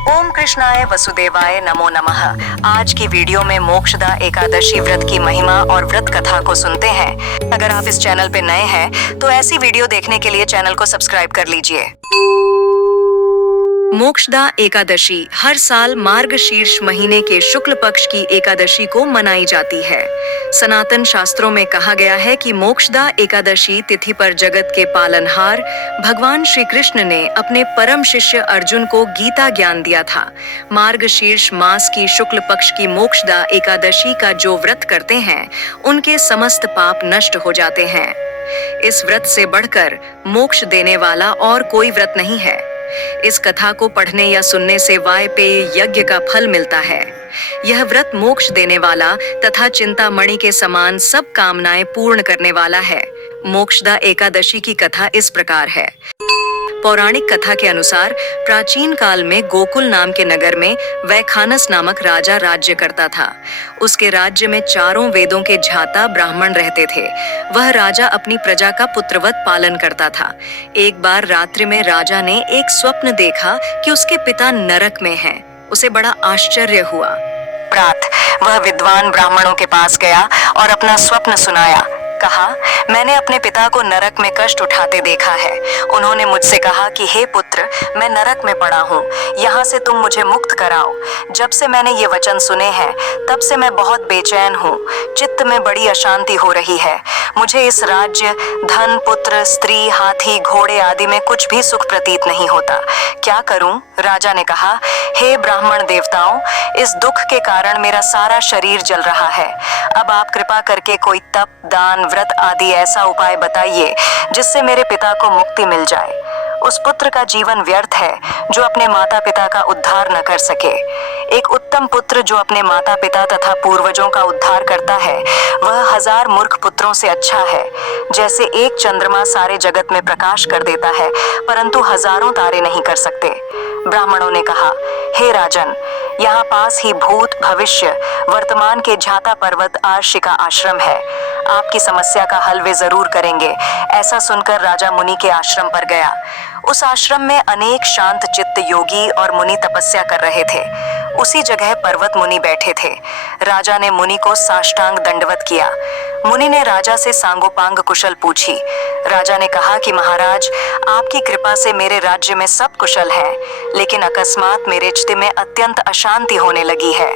ओम कृष्णाय वसुदेवाय नमो नमः। आज की वीडियो में मोक्षदा एकादशी व्रत की महिमा और व्रत कथा को सुनते हैं। अगर आप इस चैनल पे नए हैं तो ऐसी वीडियो देखने के लिए चैनल को सब्सक्राइब कर लीजिए। मोक्षदा एकादशी हर साल मार्गशीर्ष महीने के शुक्ल पक्ष की एकादशी को मनाई जाती है। सनातन शास्त्रों में कहा गया है कि मोक्षदा एकादशी तिथि पर जगत के पालनहार भगवान श्री कृष्ण ने अपने परम शिष्य अर्जुन को गीता ज्ञान दिया था। मार्गशीर्ष मास की शुक्ल पक्ष की मोक्षदा एकादशी का जो व्रत करते हैं उनके समस्त पाप नष्ट हो जाते हैं। इस व्रत से बढ़कर मोक्ष देने वाला और कोई व्रत नहीं है। इस कथा को पढ़ने या सुनने से वायपेय यज्ञ का फल मिलता है। यह व्रत मोक्ष देने वाला तथा चिंतामणि के समान सब कामनाएं पूर्ण करने वाला है। मोक्षदा एकादशी की कथा इस प्रकार है। पौराणिक कथा के अनुसार प्राचीन काल में गोकुल नाम के नगर में वैखानस नामक राजा राज्य करता था। उसके राज्य में चारों वेदों के झाता ब्राह्मण रहते थे। वह राजा अपनी प्रजा का पुत्रवत पालन करता था। एक बार रात्रि में राजा ने एक स्वप्न देखा कि उसके पिता नरक में हैं। उसे बड़ा आश्चर्य हुआ। प्रातः वह विद्वान ब्राह्मणों के पास गया और अपना स्वप्न सुनाया। कहा, मैंने अपने पिता को नरक में कष्ट उठाते देखा है। उन्होंने मुझसे कहा कि हे पुत्र, मैं नरक में पड़ा हूँ, यहाँ से तुम मुझे मुक्त कराओ। जब से मैंने ये वचन सुने हैं तब से मैं बहुत बेचैन हूँ। चित्त में बड़ी अशांति हो रही है। मुझे इस राज्य, धन, पुत्र, स्त्री, हाथी, घोड़े आदि में कुछ भी सुख प्रतीत नहीं होता। क्या करूं? राजा ने कहा, हे ब्राह्मण देवताओं, इस दुख के कारण मेरा सारा शरीर जल रहा है। अब आप कृपा करके कोई तप, दान, व्रत आदि ऐसा उपाय बताइए जिससे मेरे पिता को मुक्ति मिल जाए। उस पुत्र का जीवन व्यर्थ है जो अपने माता पिता का उद्धार न कर सके। एक उत्तम पुत्र जो अपने माता पिता तथा पूर्वजों का उद्धार करता है वह 1000 मूर्ख पुत्रों से अच्छा है। जैसे एक चंद्रमा सारे जगत में प्रकाश कर देता है परंतु हजारों तारे नहीं कर सकते। ब्राह्मणों ने कहा, हे राजन, यहाँ पास ही भूत, भविष्य, वर्तमान के झाता पर्वत आर्षि का आश्रम है। आपकी समस्या का हल वे जरूर करेंगे। ऐसा सुनकर राजा मुनि के आश्रम पर गया। उस आश्रम में अनेक शांत चित्त योगी और मुनि तपस्या कर रहे थे। उसी जगह पर्वत मुनि बैठे थे। राजा ने मुनि को साष्टांग दंडवत किया। मुनि ने राजा से सांगोपांग कुशल पूछी। राजा ने कहा कि महाराज, आपकी कृपा से मेरे राज्य में सब कुशल है, लेकिन अकस्मात मेरे चित्त में अत्यंत अशांति होने लगी है।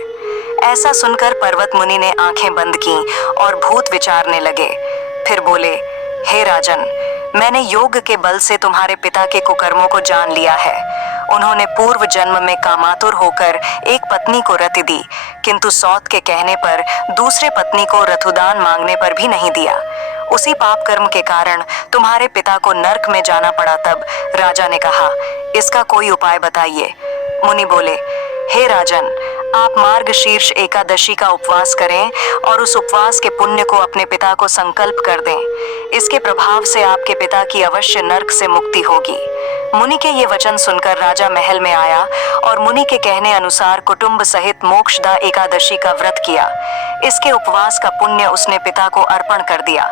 ऐसा सुनकर पर्वत मुनि ने आंखें बंद की और भूत विचारने लगे। फिर बोले, हे राजन, मैंने योग के बल से तुम्हारे पिता के कुकर्मों को जान लिया है। उन्होंने पूर्व जन्म में कामातुर होकर एक पत्नी को रति दी, किंतु सौत के कहने पर दूसरे पत्नी को रथुदान मांगने पर भी नहीं दिया। उसी पाप कर्म के कारण तुम्हारे पिता को नरक में जाना पड़ा। तब राजा ने कहा, इसका कोई उपाय बताइए। मुनि बोले, हे राजन, आप मार्गशीर्ष एकादशी का उपवास करें और उस उपवास के पुण्य को अपने पिता को संकल्प कर दें। इसके प्रभाव से आपके पिता की अवश्य नरक से मुक्ति होगी। मुनि के ये वचन सुनकर राजा महल में आया और मुनि के कहने अनुसार कुटुंब सहित मोक्षदा एकादशी का व्रत किया। इसके उपवास का पुण्य उसने पिता को अर्पण कर दिया।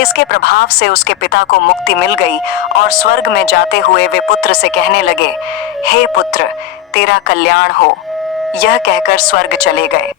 इसके प्रभाव से उसके पिता को मुक्ति मिल गई और स्वर्ग में जाते हुए वे पुत्र से कहने लगे, हे पुत्र, तेरा कल्याण हो। यह कहकर स्वर्ग चले गए।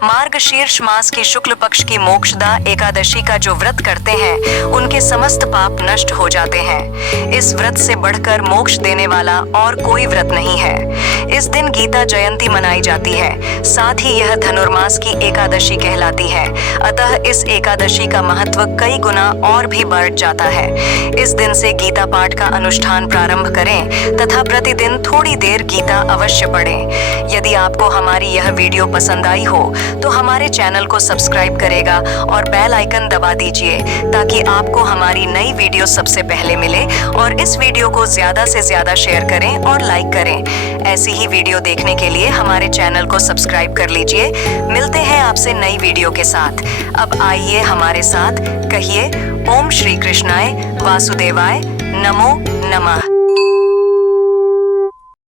मार्गशीर्ष मास की शुक्ल पक्ष की मोक्षदा एकादशी का जो व्रत करते हैं उनके समस्त पाप नष्ट हो जाते हैं। इस व्रत से बढ़कर मोक्ष देने वाला और कोई व्रत नहीं है। इस दिन गीता जयंती मनाई जाती है। साथ ही यह धनुर्मास की एकादशी कहलाती है। अतः इस एकादशी का महत्व कई गुना और भी बढ़ जाता है। इस दिन से गीता पाठ का अनुष्ठान प्रारंभ करें तथा प्रतिदिन थोड़ी देर गीता अवश्य पढ़ें। यदि आपको हमारी यह वीडियो पसंद आई हो तो हमारे चैनल को सब्सक्राइब करेगा और बेल आइकन दबा दीजिए ताकि आपको हमारी नई वीडियो सबसे पहले मिले। और इस वीडियो को ज्यादा से ज्यादा शेयर करें और लाइक करें। ऐसी ही वीडियो देखने के लिए हमारे चैनल को सब्सक्राइब कर लीजिए। मिलते हैं आपसे नई वीडियो के साथ। अब आइए हमारे साथ कहिए, ओम श्री कृष्णाय वासुदेवाय नमो नमः।